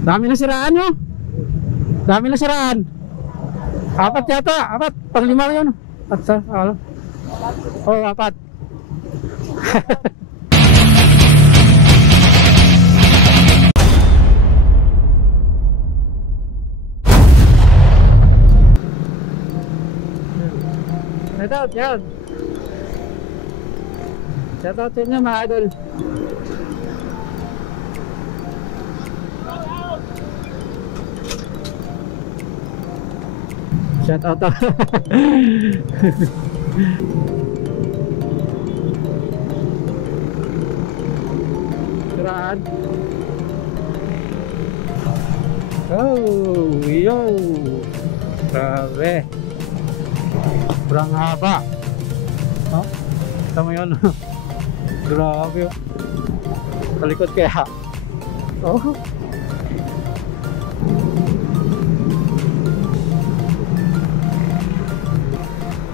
Dami na siraan nyo. Dami na siraan. Apat yata. Apat. Panglima yun. At sa ano? Oh, apat. Shout out yan. Shout out sa inyo mga idol. Shout out. Siraan. Oh, yo. Grabe. Sobrang haba. Oh, kita mo yun. Grabe. Talikod kaya. Oh.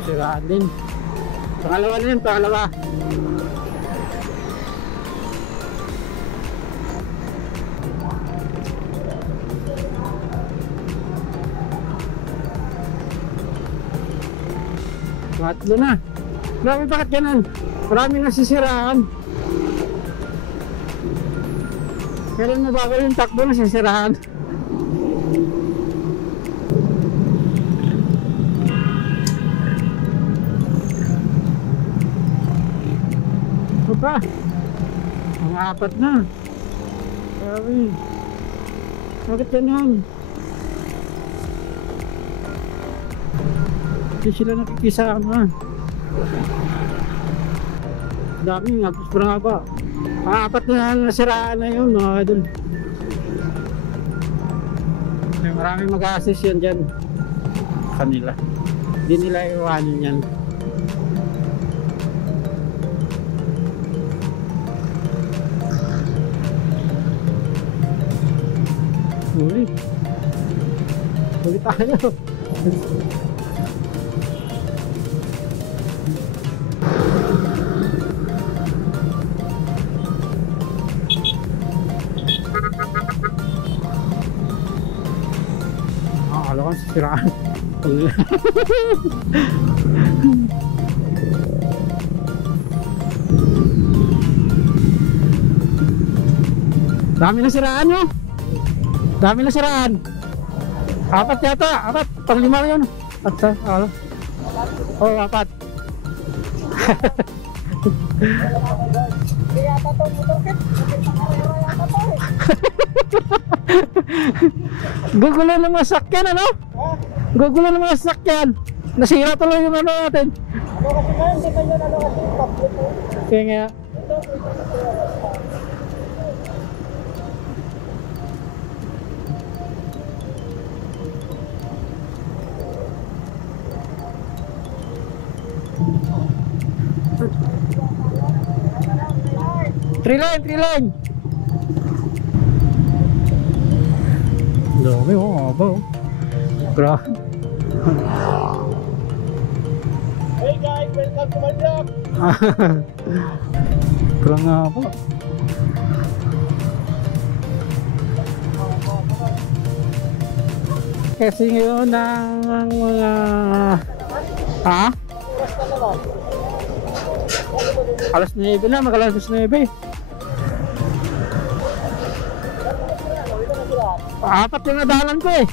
Siraan din. Pangalawa na yun, pangalawa. Matlo na. Grabe, bakit ganun? Marami nasisiraan. Kailan mabagal yung takbo nasisiraan? Ito pa. Ang apat na. Grabe. Bakit ganun? Hindi sila nakikisama. Dami nga, sobrang haba. Ang apat na nasiraan na yun mga idol. Maraming mag-a-assist yan dyan kanila. Hindi nila iwanin yan. Huli tayo. Akala ko sisiraan. Dami na siraan nyo. Dami na siraan. Apat yata. Apat. Panglima yun. At sa ano? Oh, apat. Gugulo ng mga sakyan, ano? Gugulo ng mga sakyan. Nasira tuloy yung ano natin. Kaya nga. Three line. Dami, oh, haba, oh. Grabe. Hey guys, welcome to my vlog. Kurang nga po. Kasi ngayon ang mga alas 9 na, mag-alas 9. Apat yung nadalan ko eh.